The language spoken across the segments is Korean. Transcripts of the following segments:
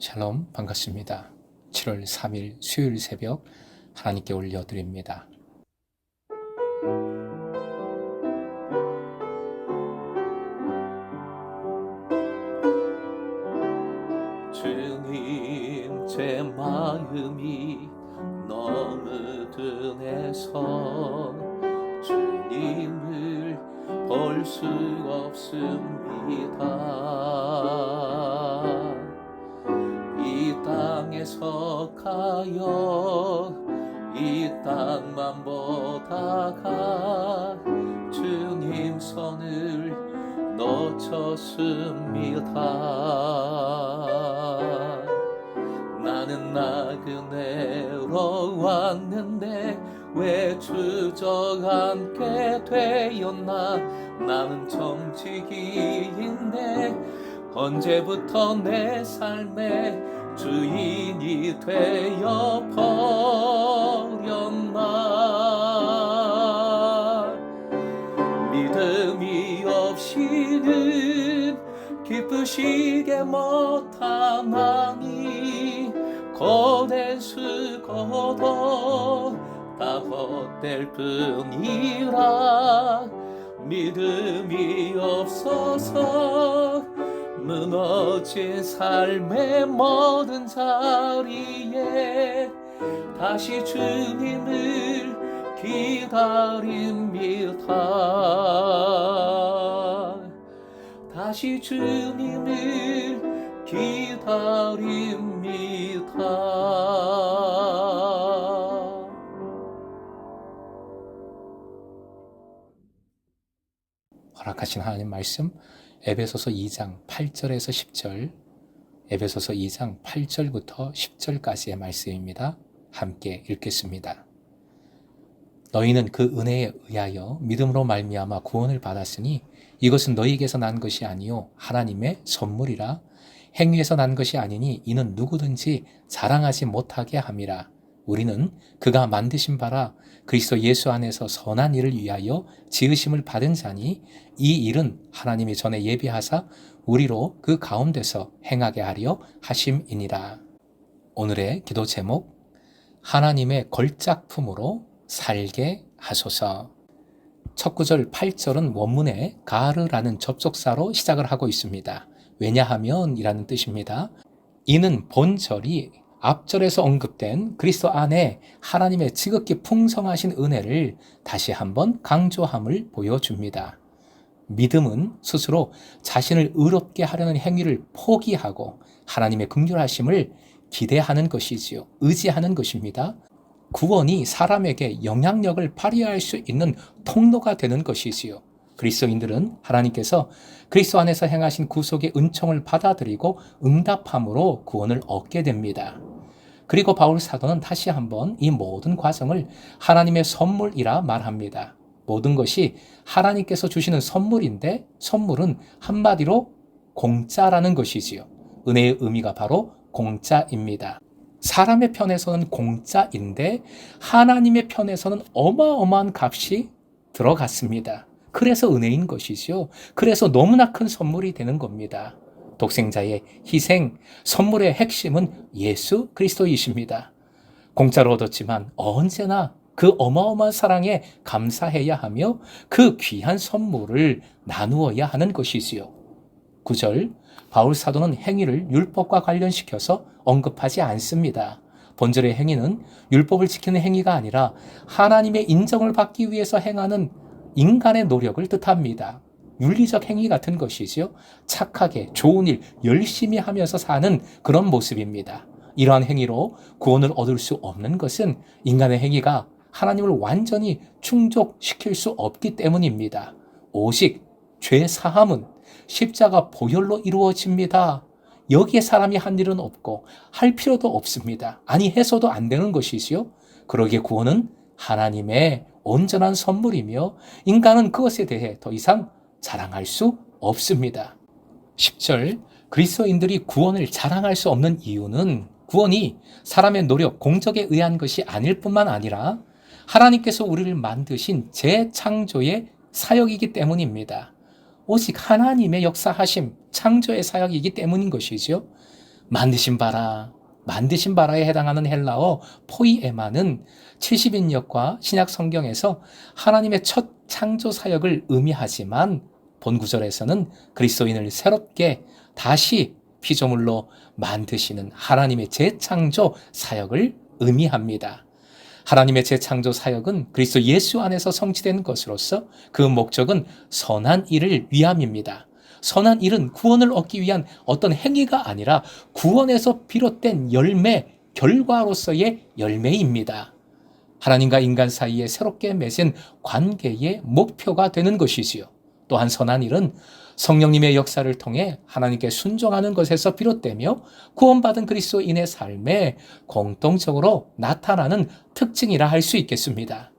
샬롬, 반갑습니다. 7월 3일 수요일 새벽 하나님께 올려드립니다. 주님, 제 마음이 너무 둔해서 주님을 볼 수 없습니다. 이 땅에서 가요 이 땅만 보다가 주님 손을 놓쳤습니다. 나는 나그네로 왔는데 왜 주저앉게 되었나. 나는 정직이인데 언제부터 내 삶의 주인이 되어 버렸나. 믿음이 없이는 기쁘시게 못하나니 고된 수고도 다 헛될 뿐이라. 믿음이 없어서 무너진 삶의 모든 자리에 다시 주님을 기다립니다. 다시 주님을 기다립니다. 허락하신 하나님 말씀 에베소서 2장 8절에서 10절, 에베소서 2장 8절부터 10절까지의 말씀입니다. 함께 읽겠습니다. 너희는 그 은혜에 의하여 믿음으로 말미암아 구원을 받았으니 이것은 너희에게서 난 것이 아니요 하나님의 선물이라. 행위에서 난 것이 아니니 이는 누구든지 자랑하지 못하게 함이라. 우리는 그가 만드신 바라 그리스도 예수 안에서 선한 일을 위하여 지으심을 받은 자니 이 일은 하나님이 전에 예비하사 우리로 그 가운데서 행하게 하려 하심이니라. 오늘의 기도 제목, 하나님의 걸작품으로 살게 하소서. 첫 구절 8절은 원문에 가르라는 접속사로 시작을 하고 있습니다. 왜냐하면 이라는 뜻입니다. 이는 본절이 앞절에서 언급된 그리스도 안에 하나님의 지극히 풍성하신 은혜를 다시 한번 강조함을 보여줍니다. 믿음은 스스로 자신을 의롭게 하려는 행위를 포기하고 하나님의 긍휼하심을 기대하는 것이지요. 의지하는 것입니다. 구원이 사람에게 영향력을 발휘할 수 있는 통로가 되는 것이지요. 그리스도인들은 하나님께서 그리스도 안에서 행하신 구속의 은총을 받아들이고 응답함으로 구원을 얻게 됩니다. 그리고 바울 사도는 다시 한번 이 모든 과정을 하나님의 선물이라 말합니다. 모든 것이 하나님께서 주시는 선물인데 선물은 한마디로 공짜라는 것이지요. 은혜의 의미가 바로 공짜입니다. 사람의 편에서는 공짜인데 하나님의 편에서는 어마어마한 값이 들어갔습니다. 그래서 은혜인 것이죠. 그래서 너무나 큰 선물이 되는 겁니다. 독생자의 희생, 선물의 핵심은 예수 그리스도이십니다. 공짜로 얻었지만 언제나 그 어마어마한 사랑에 감사해야 하며 그 귀한 선물을 나누어야 하는 것이지요. 9절, 바울 사도는 행위를 율법과 관련시켜서 언급하지 않습니다. 본절의 행위는 율법을 지키는 행위가 아니라 하나님의 인정을 받기 위해서 행하는 인간의 노력을 뜻합니다. 윤리적 행위 같은 것이죠. 착하게 좋은 일 열심히 하면서 사는 그런 모습입니다. 이러한 행위로 구원을 얻을 수 없는 것은 인간의 행위가 하나님을 완전히 충족시킬 수 없기 때문입니다. 오직 죄 사함은 십자가 보혈로 이루어집니다. 여기에 사람이 한 일은 없고 할 필요도 없습니다. 아니 해서도 안 되는 것이지요. 그러기에 구원은 하나님의 온전한 선물이며 인간은 그것에 대해 더 이상 자랑할 수 없습니다. 10절, 그리스도인들이 구원을 자랑할 수 없는 이유는 구원이 사람의 노력, 공적에 의한 것이 아닐 뿐만 아니라 하나님께서 우리를 만드신 재창조의 사역이기 때문입니다. 오직 하나님의 역사하심, 창조의 사역이기 때문인 것이죠. 만드신 바라, 만드신 바라에 해당하는 헬라어 포이에마는 70인역과 신약 성경에서 하나님의 첫 창조 사역을 의미하지만 본 구절에서는 그리스도인을 새롭게 다시 피조물로 만드시는 하나님의 재창조 사역을 의미합니다. 하나님의 재창조 사역은 그리스도 예수 안에서 성취된 것으로서 그 목적은 선한 일을 위함입니다. 선한 일은 구원을 얻기 위한 어떤 행위가 아니라 구원에서 비롯된 열매, 결과로서의 열매입니다. 하나님과 인간 사이에 새롭게 맺은 관계의 목표가 되는 것이지요. 또한 선한 일은 성령님의 역사를 통해 하나님께 순종하는 것에서 비롯되며 구원받은 그리스도인의 삶에 공통적으로 나타나는 특징이라 할 수 있겠습니다.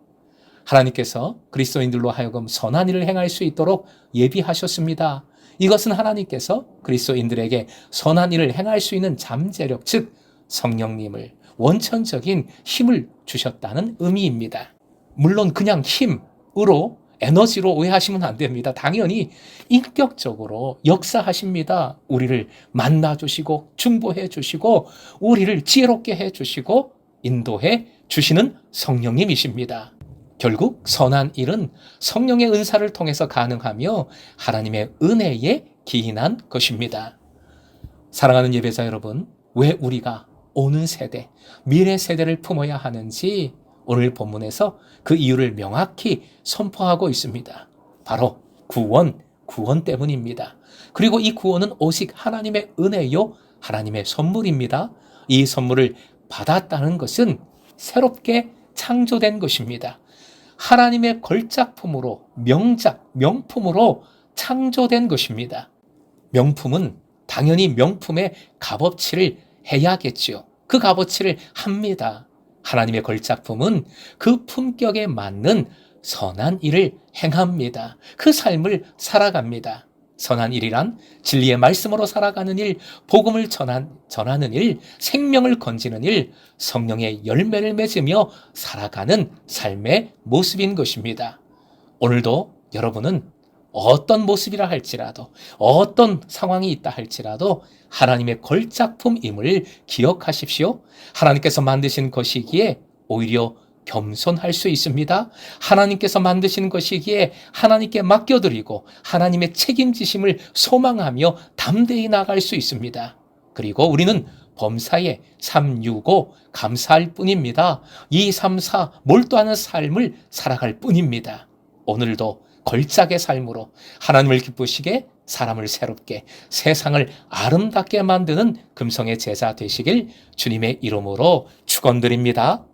하나님께서 그리스도인들로 하여금 선한 일을 행할 수 있도록 예비하셨습니다. 이것은 하나님께서 그리스도인들에게 선한 일을 행할 수 있는 잠재력, 즉 성령님을 원천적인 힘을 주셨다는 의미입니다. 물론 그냥 힘으로 에너지로 오해하시면 안 됩니다. 당연히 인격적으로 역사하십니다. 우리를 만나주시고 중보해 주시고 우리를 지혜롭게 해주시고 인도해 주시는 성령님이십니다. 결국 선한 일은 성령의 은사를 통해서 가능하며 하나님의 은혜에 기인한 것입니다. 사랑하는 예배자 여러분, 왜 우리가 오는 세대, 미래 세대를 품어야 하는지 오늘 본문에서 그 이유를 명확히 선포하고 있습니다. 바로 구원 때문입니다. 그리고 이 구원은 오직 하나님의 은혜요, 하나님의 선물입니다. 이 선물을 받았다는 것은 새롭게 창조된 것입니다. 하나님의 걸작품으로, 명작, 명품으로 창조된 것입니다. 명품은 당연히 명품의 값어치를 해야겠지요. 그 값어치를 합니다. 하나님의 걸작품은 그 품격에 맞는 선한 일을 행합니다. 그 삶을 살아갑니다. 선한 일이란 진리의 말씀으로 살아가는 일, 복음을 전하는 일, 생명을 건지는 일, 성령의 열매를 맺으며 살아가는 삶의 모습인 것입니다. 오늘도 여러분은 어떤 모습이라 할지라도, 어떤 상황이 있다 할지라도 하나님의 걸작품임을 기억하십시오. 하나님께서 만드신 것이기에 오히려 겸손할 수 있습니다. 하나님께서 만드신 것이기에 하나님께 맡겨드리고 하나님의 책임지심을 소망하며 담대히 나갈 수 있습니다. 그리고 우리는 범사에 365 감사할 뿐입니다. 234 몰두하는 삶을 살아갈 뿐입니다. 오늘도 걸작의 삶으로 하나님을 기쁘시게 사람을 새롭게 세상을 아름답게 만드는 금성의 제자 되시길 주님의 이름으로 축원드립니다.